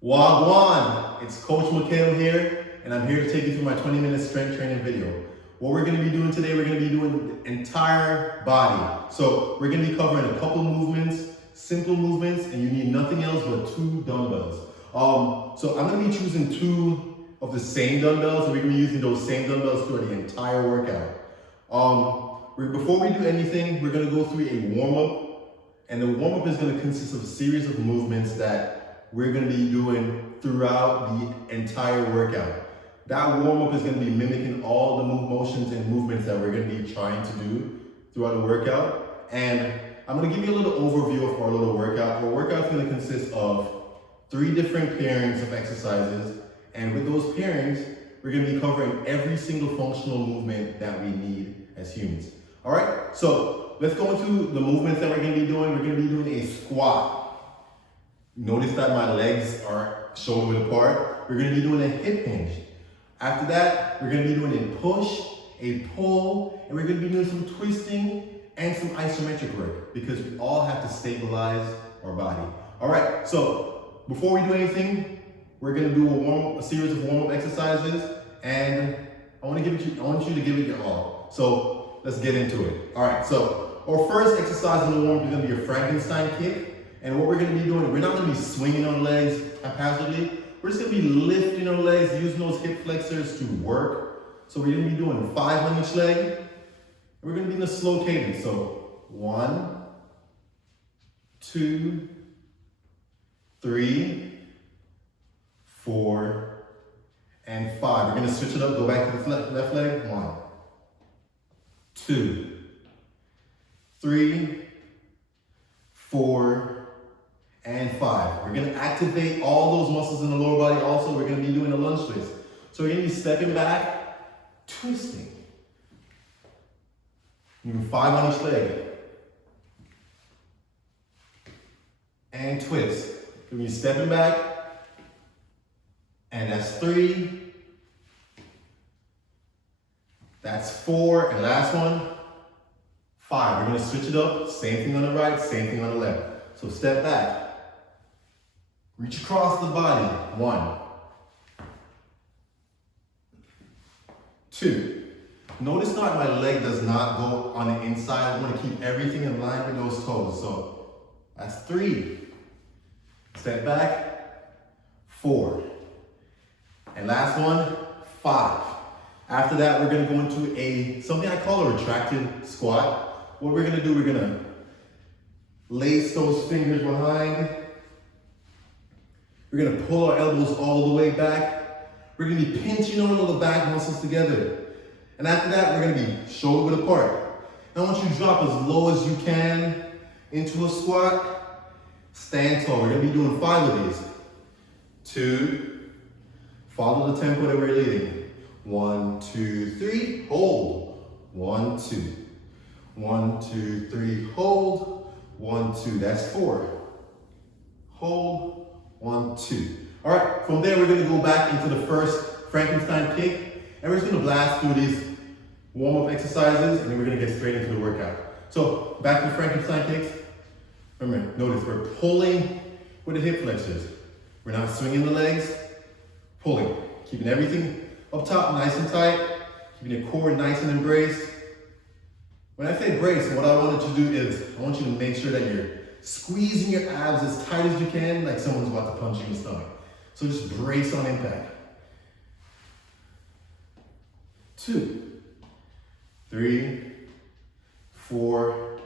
Wagwan, it's Coach Mikhail here, and I'm here to take you through my 20-minute strength training video. What we're gonna be doing today, we're gonna be doing the entire body. So we're gonna be covering a couple movements, simple movements, and you need nothing else but 2 dumbbells. So I'm gonna be choosing 2 of the same dumbbells, and we're gonna be using those same dumbbells throughout the entire workout. Before we do anything, we're gonna go through a warm-up, and the warm-up is gonna consist of a series of movements that we're gonna be doing throughout the entire workout. That warm-up is gonna be mimicking all the motions and movements that we're gonna be trying to do throughout the workout. And I'm gonna give you a little overview of our little workout. Our workout's gonna consist of 3 different pairings of exercises. And with those pairings, we're gonna be covering every single functional movement that we need as humans. All right, so let's go into the movements that we're gonna be doing. We're gonna be doing a squat. Notice that my legs are shoulder width apart. We're gonna be doing a hip hinge. After that, we're gonna be doing a push, a pull, and we're gonna be doing some twisting and some isometric work because we all have to stabilize our body. All right, so before we do anything, we're gonna do a series of warm-up exercises, and I want you to give it your all. So let's get into it. All right, so our first exercise in the warm-up is gonna be a Frankenstein kick. And what we're gonna be doing, we're not gonna be swinging our legs haphazardly. We're just gonna be lifting our legs, using those hip flexors to work. So we're gonna be doing 5 on each leg. And we're gonna be in a slow cadence. So 1, 2, 3, 4, and 5. We're gonna switch it up, go back to the left leg. 1, 2, 3, 4, and 5. We're gonna activate all those muscles in the lower body also. We're gonna be doing a lunge twist. So we're gonna be stepping back, twisting. Moving 5 on each leg. And twist. We're gonna be stepping back, and that's 3. That's 4, and last one, 5. We're gonna switch it up, same thing on the right, same thing on the left. So step back. Reach across the body. 1, 2. Notice that my leg does not go on the inside. I'm gonna keep everything in line with those toes. So that's 3. Step back. 4. And last one, 5. After that, we're gonna go into something I call a retracted squat. What we're gonna do, we're gonna lace those fingers behind. We're gonna pull our elbows all the way back. We're gonna be pinching all of the back muscles together. And after that, we're gonna be shoulder width apart. I want you to drop as low as you can into a squat. Stand tall. We're gonna be doing 5 of these. 2, follow the tempo that we're leading. 1, 2, 3, hold. 1, 2. 1, 2, 3, hold. 1, 2, that's 4. Hold. 1, 2. All right, from there, we're gonna go back into the first Frankenstein kick, and we're just gonna blast through these warm-up exercises, and then we're gonna get straight into the workout. So back to the Frankenstein kicks. Remember, notice we're pulling with the hip flexors. We're not swinging the legs, pulling. Keeping everything up top nice and tight, keeping the core nice and embraced. When I say brace, what I want you to do is, I want you to make sure that you're squeezing your abs as tight as you can, like someone's about to punch you in the stomach. So just brace on impact. 2, 3, 4,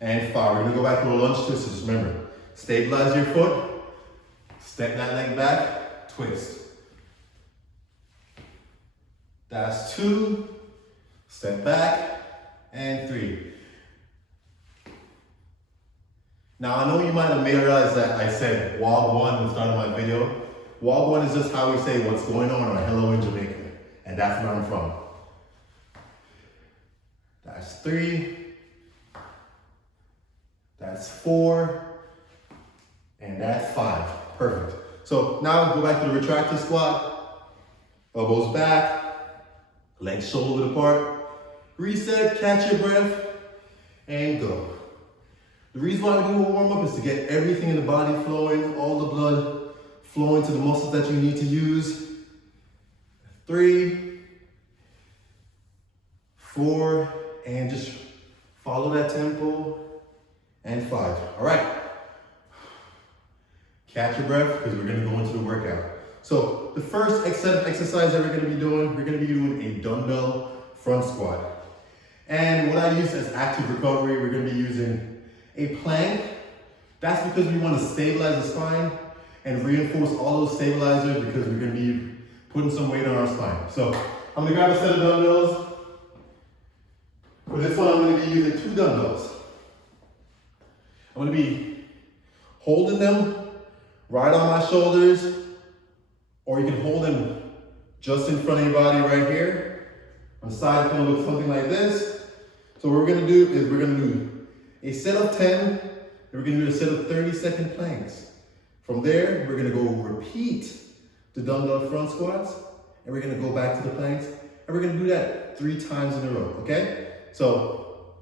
and 5. We're gonna go back to a lunge twist, so just remember, stabilize your foot, step that leg back, twist. That's 2, step back, and 3. Now, I know you might have made realize that I said Wog 1 at the start of my video. Wog 1 is just how we say what's going on, or hello in Jamaica. And that's where I'm from. That's 3. That's 4. And that's 5. Perfect. So now go back to the retracted squat. Elbows back. Legs shoulder width apart. Reset, catch your breath, and go. The reason why we do a warm-up is to get everything in the body flowing, all the blood flow into the muscles that you need to use. 3, 4, and just follow that tempo. And 5. All right. Catch your breath because we're going to go into the workout. So the first set of exercise that we're going to be doing, we're going to be doing a dumbbell front squat. And what I use as active recovery, we're going to be using a plank. That's because we want to stabilize the spine and reinforce all those stabilizers because we're going to be putting some weight on our spine. So I'm going to grab a set of dumbbells. For this one, I'm going to be using 2 dumbbells. I'm going to be holding them right on my shoulders, or you can hold them just in front of your body right here. On the side, it's going to look something like this. So what we're going to do is we're going to do a set of 10, and we're going to do a set of 30-second planks. From there, we're going to go repeat the dumbbell front squats, and we're going to go back to the planks, and we're going to do that 3 times in a row, okay? So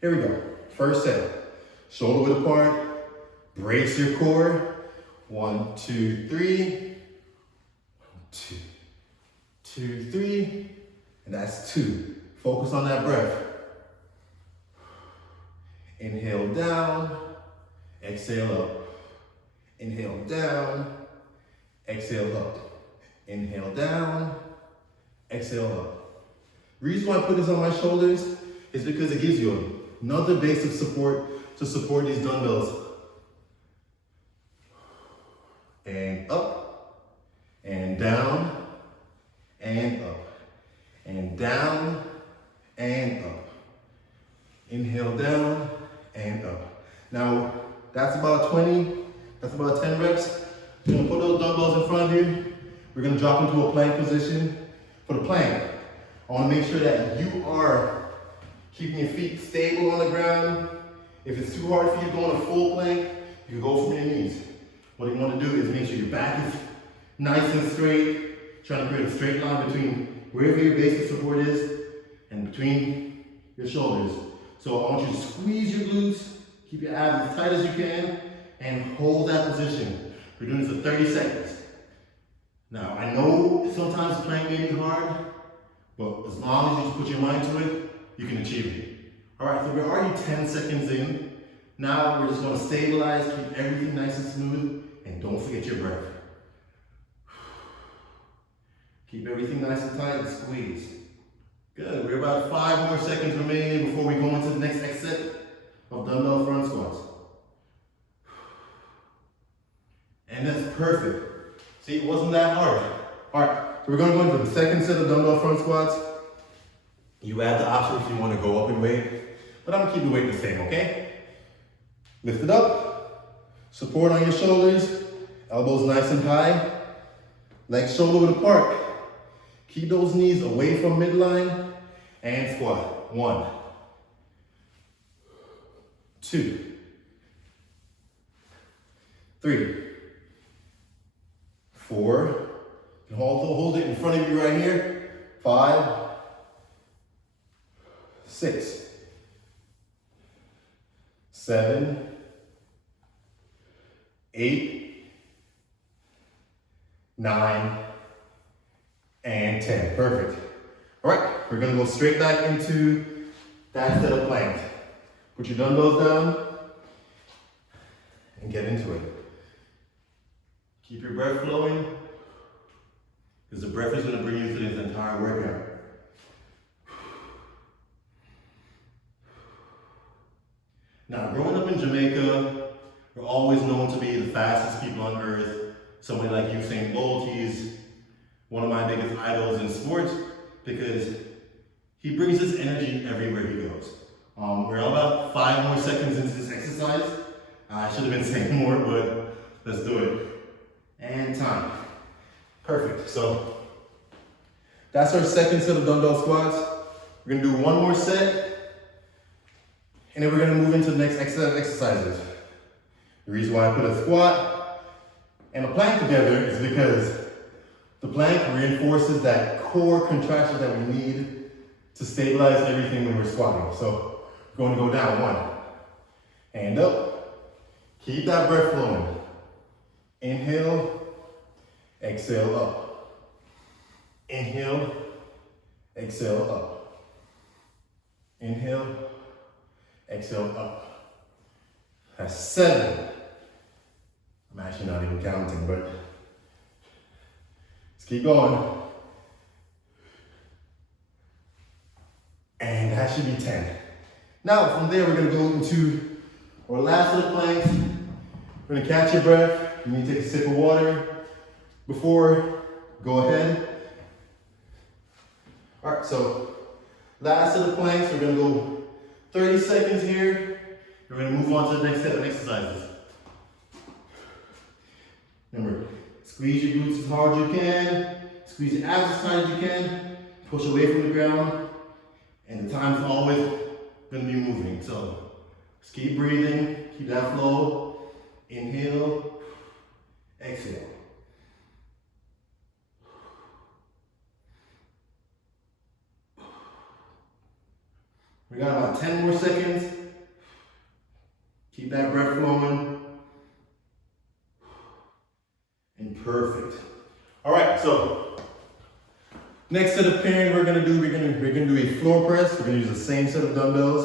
here we go. First set, shoulder width apart, brace your core. 1, 2, 3, 2, 2, 3, and that's 2. Focus on that breath. Inhale down, exhale up. Inhale down, exhale up. Inhale down, exhale up. The reason why I put this on my shoulders is because it gives you another base of support to support these dumbbells. And up, and down, and up, and down, and up. Inhale down, and up. Now, that's about 20, that's about 10 reps. You're gonna put those dumbbells in front of you. We're gonna drop into a plank position. For the plank, I wanna make sure that you are keeping your feet stable on the ground. If it's too hard for you to go on a full plank, you can go from your knees. What you want to do is make sure your back is nice and straight, trying to create a straight line between wherever your base of support is and between your shoulders. So I want you to squeeze your glutes, keep your abs as tight as you can, and hold that position. We're doing this for 30 seconds. Now, I know sometimes plank may be hard, but as long as you just put your mind to it, you can achieve it. All right, so we're already 10 seconds in. Now we're just going to stabilize, keep everything nice and smooth, and don't forget your breath. Keep everything nice and tight and squeeze. Good, we're about 5 more seconds remaining before we go into the next set of dumbbell front squats. And that's perfect. See, it wasn't that hard. All right, so we're going to go into the second set of dumbbell front squats. You add the option if you want to go up in weight, but I'm going to keep the weight the same, okay? Lift it up, support on your shoulders, elbows nice and high, legs shoulder width apart. Keep those knees away from midline and squat. 1, 2, 3, 4. You can hold it in front of you right here. 5, 6, 7, 8, 9, and 10. Perfect. All right, we're gonna go straight back into that set of planks. Put your dumbbells down and get into it. Keep your breath flowing, because the breath is gonna bring you through this entire workout. Now, growing up in Jamaica, we're always known to be the fastest people on earth. Somebody like Usain Bolt, he's one of my biggest idols in sports because he brings this energy everywhere he goes. We're about 5 more seconds into this exercise. I should have been saying more, but let's do it. And time. Perfect. So that's our second set of dumbbell squats. We're gonna do 1 more set, and then we're gonna move into the next set of exercises. The reason why I put a squat and a plank together is because the plank reinforces that core contraction that we need to stabilize everything when we're squatting. So we're going to go down. 1, and up. Keep that breath flowing. Inhale, exhale up. Inhale, exhale up. Inhale, exhale up. That's 7. I'm actually not even counting, but let's keep going. And that should be 10. Now, from there, we're gonna go into our last little plank. We're gonna catch your breath. You need to take a sip of water. Before, go ahead. All right, so last of the planks, we're gonna go 30 seconds here. We're gonna move on to the next set of exercises. Remember, squeeze your glutes as hard as you can, squeeze your abs as tight as you can, push away from the ground, and the time's always gonna be moving. So just keep breathing, keep that flow. Inhale, exhale. We got about 10 more seconds. Keep that breath flowing. And perfect. All right, so next set of pairing we're gonna do a floor press. We're gonna use the same set of dumbbells,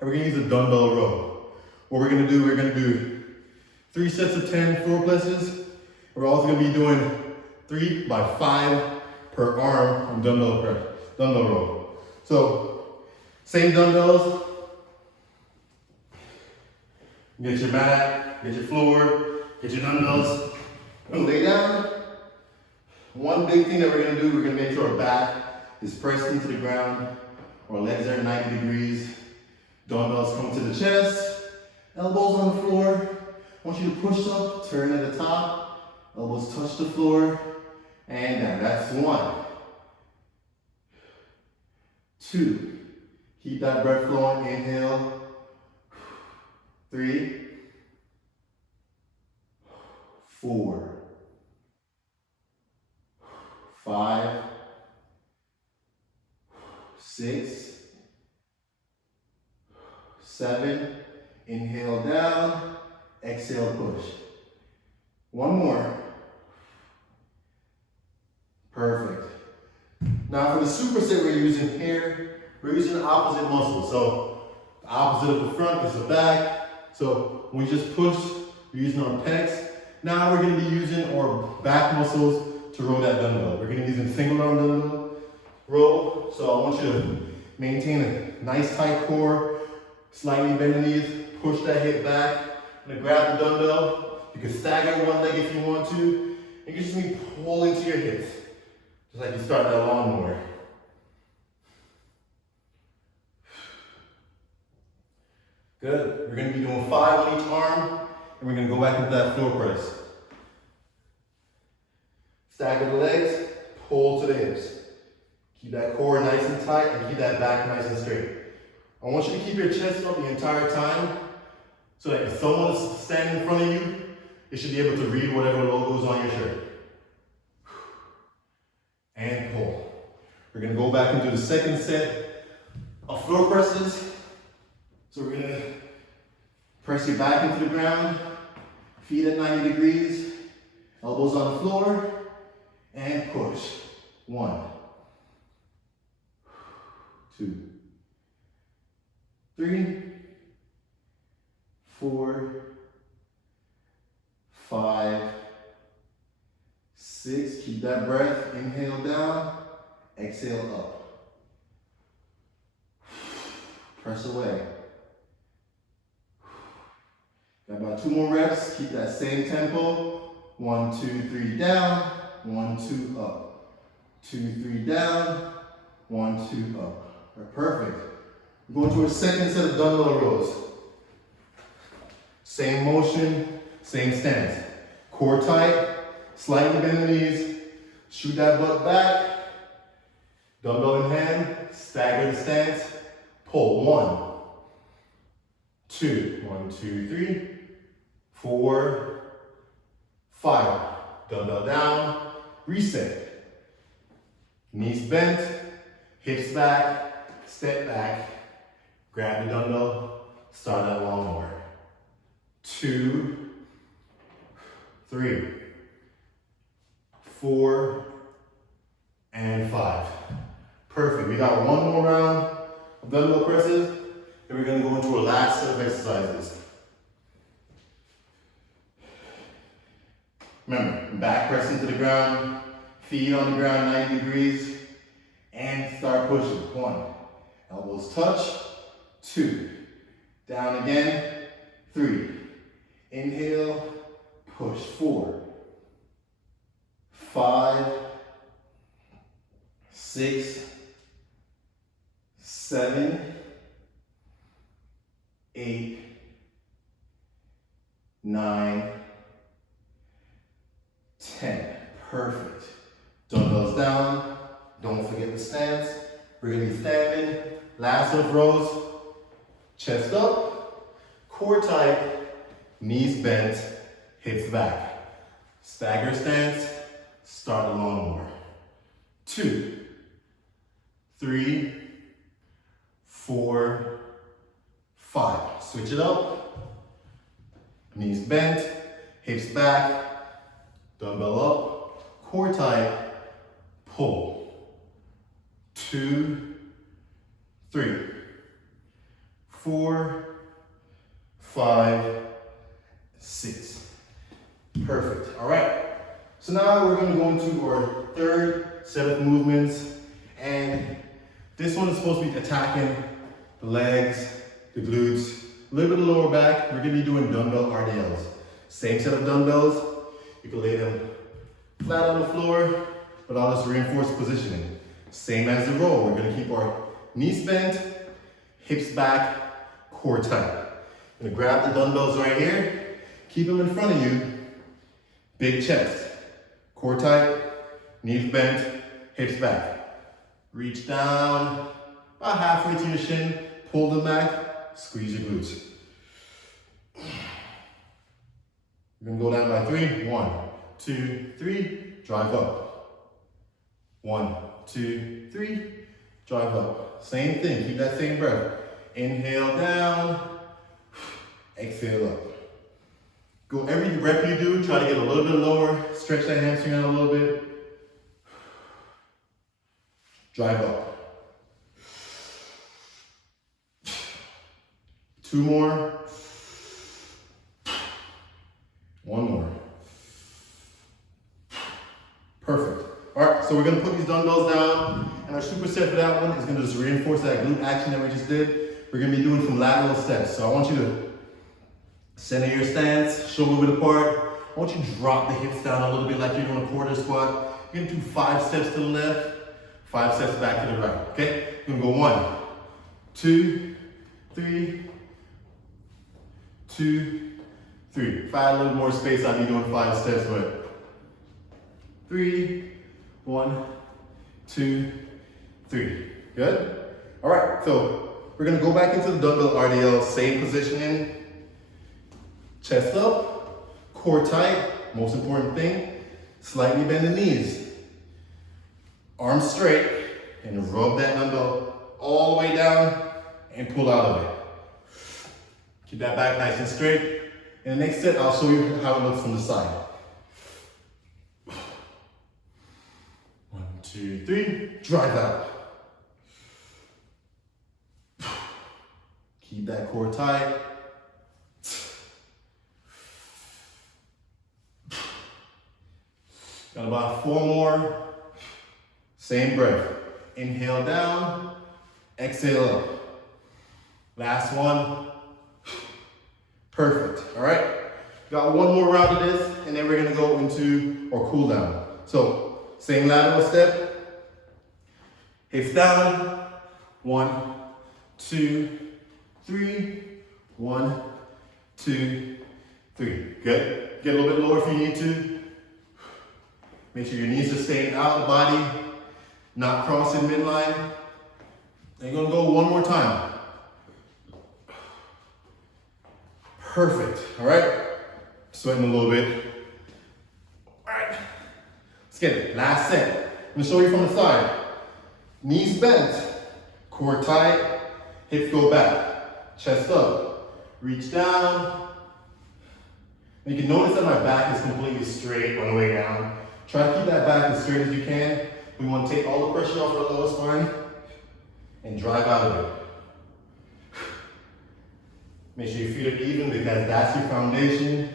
and we're gonna use a dumbbell row. What we're gonna do 3 sets of 10 floor presses. We're also gonna be doing 3 by 5 per arm on dumbbell row. So same dumbbells. Get your mat, get your floor, get your dumbbells. We're gonna lay down. One big thing that we're gonna do, we're gonna make sure our back is pressed into the ground. Our legs are 90 degrees. Dumbbells come to the chest. Elbows on the floor. I want you to push up, turn at the top. Elbows touch the floor. And down. That's 1. 2. Keep that breath flowing. Inhale. 3. 4. 5. 6. 7. Inhale down. Exhale, push. 1 more. Perfect. Now for the superset we're using here, we're using the opposite muscle. So the opposite of the front is the back. So when we just push, we're using our pecs. Now we're gonna be using our back muscles to row that dumbbell. We're gonna be using single arm dumbbell row. So I want you to maintain a nice tight core, slightly bend the knees, push that hip back. I'm gonna grab the dumbbell. You can stagger one leg if you want to. You can just be pulling to your hips, just like you start that lawnmower. Good. We're gonna be doing 5 on each arm, and we're gonna go back into that floor press. Stagger the legs, pull to the hips. Keep that core nice and tight, and keep that back nice and straight. I want you to keep your chest up the entire time, so that if someone is standing in front of you, they should be able to read whatever logo is on your shirt. And pull. We're gonna go back and do the second set of floor presses. So we're gonna press your back into the ground, feet at 90 degrees, elbows on the floor, and push. 1, 2, 3, 4, 5, 6. Keep that breath. Inhale down, exhale up. Press away. Got about 2 more reps. Keep that same tempo. 1, 2, 3 down. 1, 2 up. 2, 3 down. 1, 2 up. All right, perfect. We're going to our second set of dumbbell rows. Same motion, same stance. Core tight, slightly bend the knees. Shoot that butt back. Dumbbell in hand, stagger the stance. Pull. 1, 2, 1, 2, 3, 4, 5. Dumbbell down, reset. Knees bent, hips back, step back, grab the dumbbell, start that lawnmower. 2, 3, 4, and 5. Perfect. We got one more round of dumbbell presses, and we're gonna go into our last set of exercises. Remember, back pressing to the ground, feet on the ground 90 degrees, and start pushing. 1, elbows touch. 2, down again. 3, inhale, push. 4, 5, 6, 7, 8, 9, 10. Perfect. Dumbbells down. Don't forget the stance. We're gonna be standing. Last of rows. Chest up. Core tight. Knees bent. Hips back. Stagger stance. Start the lawnmower. 2, 3, 4, 5. Switch it up. Knees bent. Hips back. Dumbbell up, core tight, pull. 2, 3, 4, 5, 6. Perfect. All right. So now we're going to go into our third set of movements, and this one is supposed to be attacking the legs, the glutes, a little bit of lower back. We're going to be doing dumbbell RDLs. Same set of dumbbells. You can lay them flat on the floor, but I'll just reinforce positioning. Same as the row. We're gonna keep our knees bent, hips back, core tight. I'm gonna grab the dumbbells right here, keep them in front of you, big chest, core tight, knees bent, hips back. Reach down, about halfway to your shin, pull them back, squeeze your glutes. We're gonna go down by 3. 1, 2, 3, drive up. 1, 2, 3, drive up. Same thing, keep that same breath. Inhale down, exhale up. Go every rep you do, try to get a little bit lower, stretch that hamstring out a little bit. Drive up. 2 more. 1 more. Perfect. All right, so we're gonna put these dumbbells down, and our superset for that one is gonna just reinforce that glute action that we just did. We're gonna be doing some lateral steps. So I want you to center your stance, shoulder width apart. I want you to drop the hips down a little bit like you're doing a quarter squat. You're gonna do 5 steps to the left, 5 steps back to the right, okay? You're gonna go 1, 2, 3, 2, 3. If I had a little more space, I'd be doing 5 steps, but 3, 1, 2, 3. Good? All right, so we're gonna go back into the dumbbell RDL, same positioning. Chest up, core tight, most important thing, slightly bend the knees. Arms straight, and rub that dumbbell all the way down and pull out of it. Keep that back nice and straight. In the next set, I'll show you how it looks from the side. 1, 2, 3, drive out. Keep that core tight. Got about 4 more. Same breath. Inhale down, exhale up. Last one. Perfect, all right? Got 1 more round of this, and then we're gonna go into our cool down. So, same lateral step. Hips down. 1, 2, 3. 1, 2, 3. Good. Get a little bit lower if you need to. Make sure your knees are staying out of the body, not crossing midline. And you're gonna go 1 more time. Perfect, all right? Sweating a little bit. All right, let's get it. Last set. I'm gonna show you from the side. Knees bent, core tight, hips go back, chest up, reach down. And you can notice that my back is completely straight on the way down. Try to keep that back as straight as you can. We want to take all the pressure off our lower spine and drive out of it. Make sure your feet are even because that's your foundation.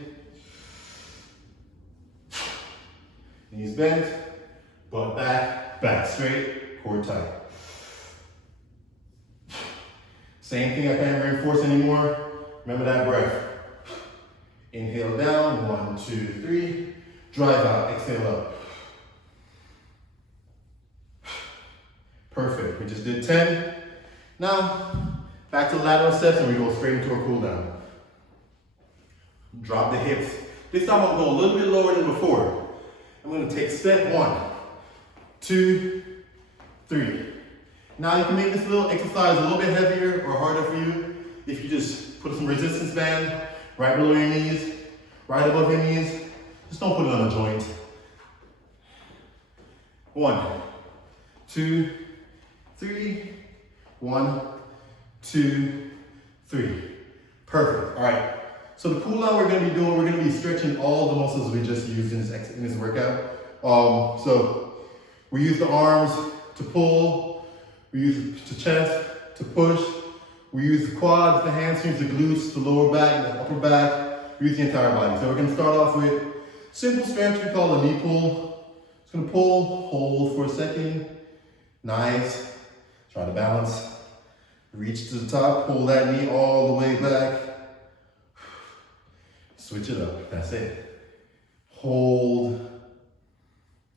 Knees bent, butt back, back straight, core tight. Same thing, I can't reinforce anymore. Remember that breath. Inhale down, 1, 2, 3. Drive out, exhale up. Perfect, we just did 10. Now, back to lateral steps and we go straight into our cool down. Drop the hips. This time I'll go a little bit lower than before. I'm gonna take step 1, 2, 3. Now you can make this little exercise a little bit heavier or harder for you if you just put some resistance band right below your knees, right above your knees. Just don't put it on a joint. 1, 2, 3. 1, 2, 3. Perfect. All right. So the cool down we're going to be doing, we're going to be stretching all the muscles we just used in this workout. So we use the arms to pull, we use the chest to push, we use the quads, the hamstrings, the glutes, the lower back, the upper back, we use the entire body. So we're going to start off with simple stretch we call a knee pull. Just going to pull, hold for a second. Nice. Try to balance. Reach to the top, pull that knee all the way back. Switch it up, that's it. Hold,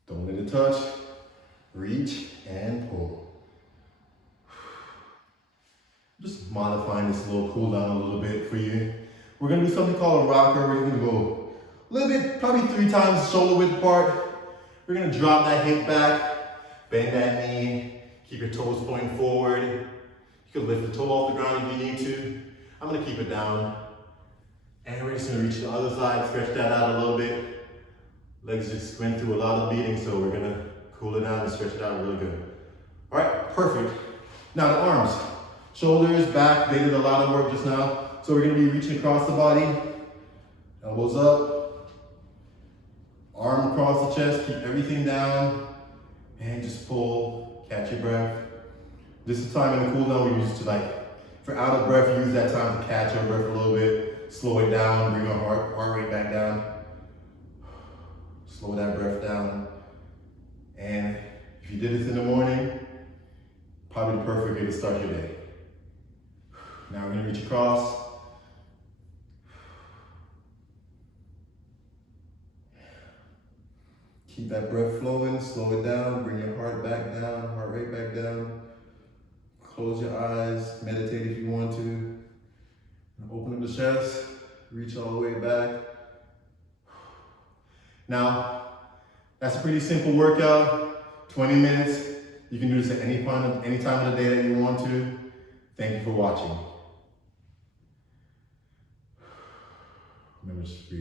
don't let it touch. Reach and pull. Just modifying this little cool down a little bit for you. We're gonna do something called a rocker. We're gonna go a little bit, probably 3 times shoulder width apart. We're gonna drop that hip back, bend that knee, keep your toes pointing forward. You can lift the toe off the ground if you need to. I'm gonna keep it down. And we're just gonna reach the other side, stretch that out a little bit. Legs just went through a lot of beating, so we're gonna cool it down and stretch it out really good. All right, perfect. Now the arms. Shoulders, back, they did a lot of work just now. So we're gonna be reaching across the body. Elbows up. Arm across the chest, keep everything down. And just pull, catch your breath. This is time in the cool down we use to for out of breath, use that time to catch your breath a little bit, slow it down, bring your heart rate back down. Slow that breath down. And if you did this in the morning, probably the perfect way to start your day. Now we're gonna reach across. Keep that breath flowing, slow it down, bring your heart back down, heart rate back down. Close your eyes, meditate if you want to. Open up the chest, reach all the way back. Now, that's a pretty simple workout, 20 minutes. You can do this at any time of the day that you want to. Thank you for watching. Remember to breathe.